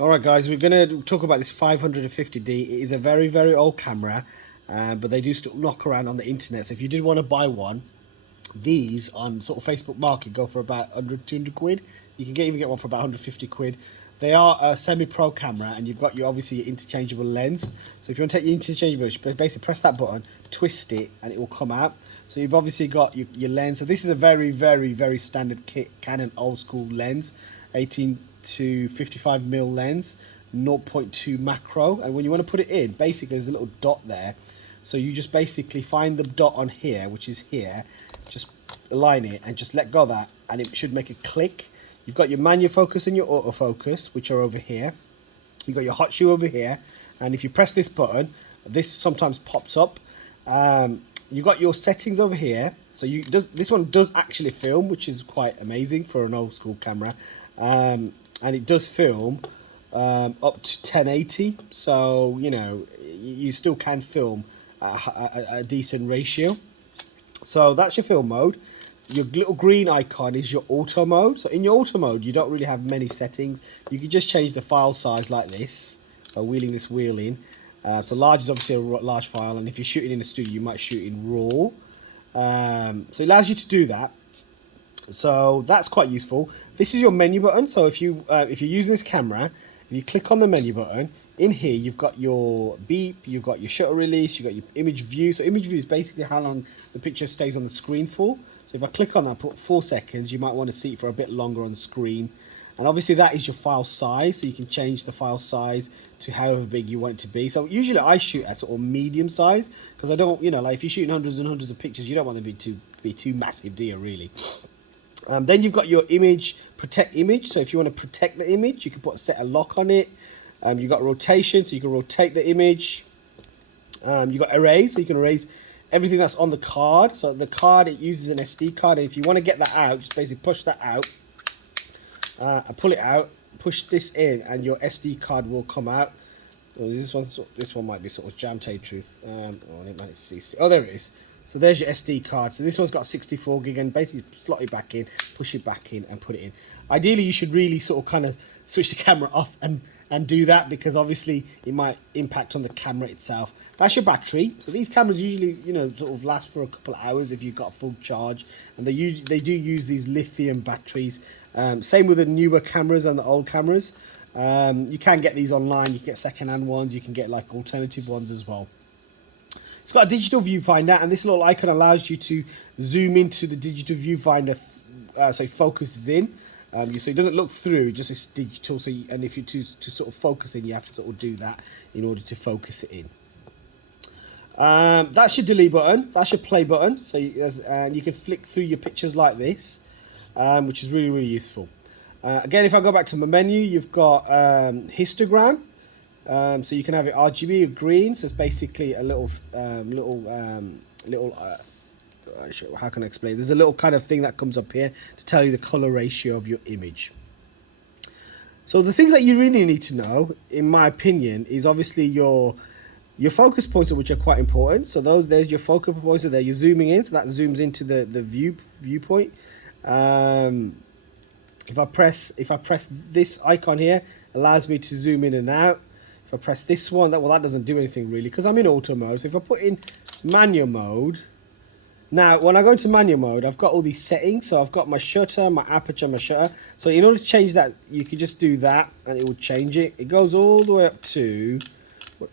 All right, guys, we're going to talk about this 550D. It is a very, very old camera, but they do still knock around on the internet. So if you did want to buy one, these on sort of Facebook Market go for about 100, 200 quid. You can even get one for about 150 quid. They are a semi-pro camera, and you've got your obviously your interchangeable lens. So if you want to take your interchangeable, you basically press that button, twist it, and it will come out. So you've obviously got your lens. So this is a very, very, very standard kit Canon old school lens, 18 to 55mm lens, 0.2 macro. And when you want to put it in, basically there's a little dot there. So you just basically find the dot on here, which is here, just align it and just let go of that, and it should make a click. You've got your manual focus and your autofocus, which are over here. You've got your hot shoe over here, and if you press this button, this sometimes pops up. You've got your settings over here. So this one does actually film, which is quite amazing for an old school camera. And it does film up to 1080, so you know you still can film a decent ratio. So that's your film mode. Your little green icon is your auto mode. So in your auto mode, you don't really have many settings. You can just change the file size like this by wheeling this wheel in. So large is obviously a large file, and if you're shooting in a studio, you might shoot in RAW. So it allows you to do that. So that's quite useful. This is your menu button. So if you're using this camera, if you click on the menu button, in here you've got your beep, you've got your shutter release, you've got your image view. So image view is basically how long the picture stays on the screen for. So if I click on that, put 4 seconds, you might want to see it for a bit longer on the screen. And obviously that is your file size, so you can change the file size to however big you want it to be. So usually I shoot at sort of medium size, because I don't, like if you're shooting hundreds and hundreds of pictures, you don't want them to be too massive, do you, really? Then you've got your image, protect image. So if you want to protect the image, you can set a lock on it. You've got rotation, so you can rotate the image. You've got erase, so you can erase everything that's on the card. So the card, it uses an SD card. And if you want to get that out, just basically push that out. And pull it out, push this in, and your SD card will come out. Oh, this one might be sort of jam tape truth. Oh, there it is. So there's your SD card. So this one's got 64 gig, and basically slot it back in, push it back in, and put it in. Ideally, you should really sort of kind of switch the camera off and do that, because obviously it might impact on the camera itself. That's your battery. So these cameras usually, sort of last for a couple of hours if you've got a full charge, and they do use these lithium batteries. Same with the newer cameras and the old cameras. You can get these online. You can get second-hand ones. You can get like alternative ones as well. It's got a digital viewfinder, and this little icon allows you to zoom into the digital viewfinder, so it focuses in. So it doesn't look through, just it's digital. So and if you to sort of focus in, you have to sort of do that in order to focus it in. That's your delete button. That's your play button. So and you can flick through your pictures like this, which is really, really useful. Again, if I go back to my menu, you've got histogram. So you can have it RGB or green. So it's basically a how can I explain? There's a little kind of thing that comes up here to tell you the color ratio of your image. So the things that you really need to know, in my opinion, is obviously your focus points, which are quite important. So there's your focal points. There, you're zooming in, so that zooms into the viewpoint. If I press this icon here, allows me to zoom in and out. If I press this one, that doesn't do anything really, because I'm in auto mode. So if I put in manual mode, now when I go into manual mode, I've got all these settings. So I've got my shutter, my aperture, my shutter. So in order to change that, you can just do that, and it will change it. It goes all the way up to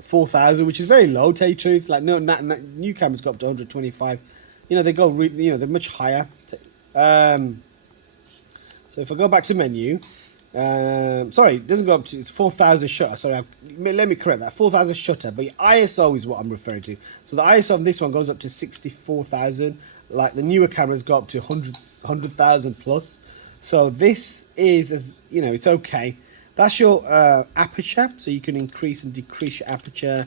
4,000, which is very low, tell you the truth. Like new cameras go up to 125. They go they're much higher. So if I go back to menu, sorry, it doesn't go up to, it's 4,000 shutter. Sorry, let me correct that. 4,000 shutter, but your ISO is what I'm referring to. So the ISO of this one goes up to 64,000. Like the newer cameras go up to 100,000 plus. So this is, it's okay. That's your aperture. So you can increase and decrease your aperture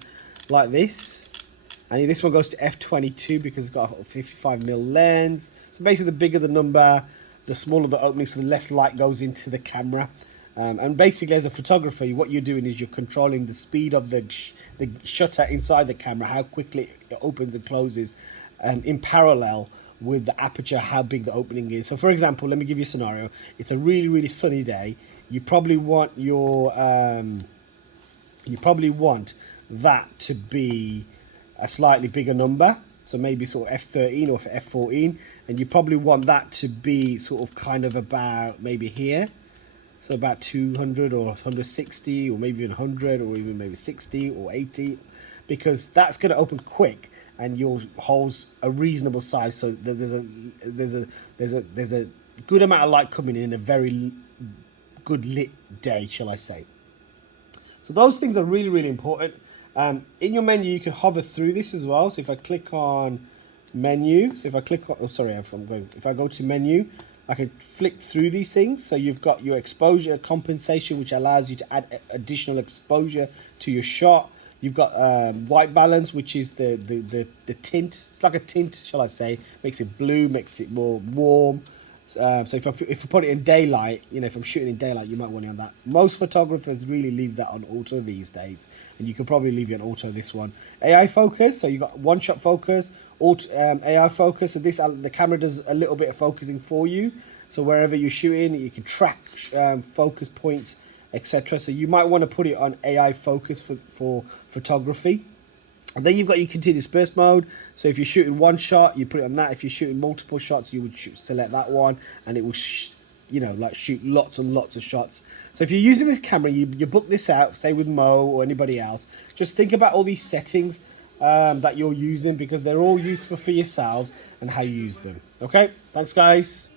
like this. And this one goes to f22 because it's got a 55mm lens. So basically, the bigger the number, the smaller the opening, so the less light goes into the camera. And basically, as a photographer, what you're doing is you're controlling the speed of the shutter inside the camera, how quickly it opens and closes, in parallel with the aperture, how big the opening is. So for example, let me give you a scenario. It's a really, really sunny day. you probably want your you probably want that to be a slightly bigger number, so maybe sort of f13 or f14, and you probably want that to be sort of kind of about maybe here, so about 200 or 160 or maybe even 100 or even maybe 60 or 80, because that's going to open quick and your hole's a reasonable size, so there's a good amount of light coming in a very good lit day, shall I say. So those things are really, really important. In your menu, you can hover through this as well. So if I click on menu, so if I click on, oh, sorry, if I go to menu, I can flick through these things. So you've got your exposure compensation, which allows you to add additional exposure to your shot. You've got white balance, which is the tint. It's like a tint, shall I say? Makes it blue, makes it more warm. So if I put it in daylight, you know, if I'm shooting in daylight, you might want it on that. Most photographers really leave that on auto these days, and you can probably leave it on auto this one. AI focus, so you got one shot focus, auto, AI focus. So this the camera does a little bit of focusing for you. So wherever you're shooting, you can track focus points, etc. So you might want to put it on AI focus for photography. And then you've got your continuous burst mode. So if you're shooting one shot, you put it on that. If you're shooting multiple shots, you would select that one, and it will, you know, like shoot lots and lots of shots. So if you're using this camera, you book this out, say with Mo or anybody else, just think about all these settings that you're using, because they're all useful for yourselves and how you use them. Okay, thanks guys.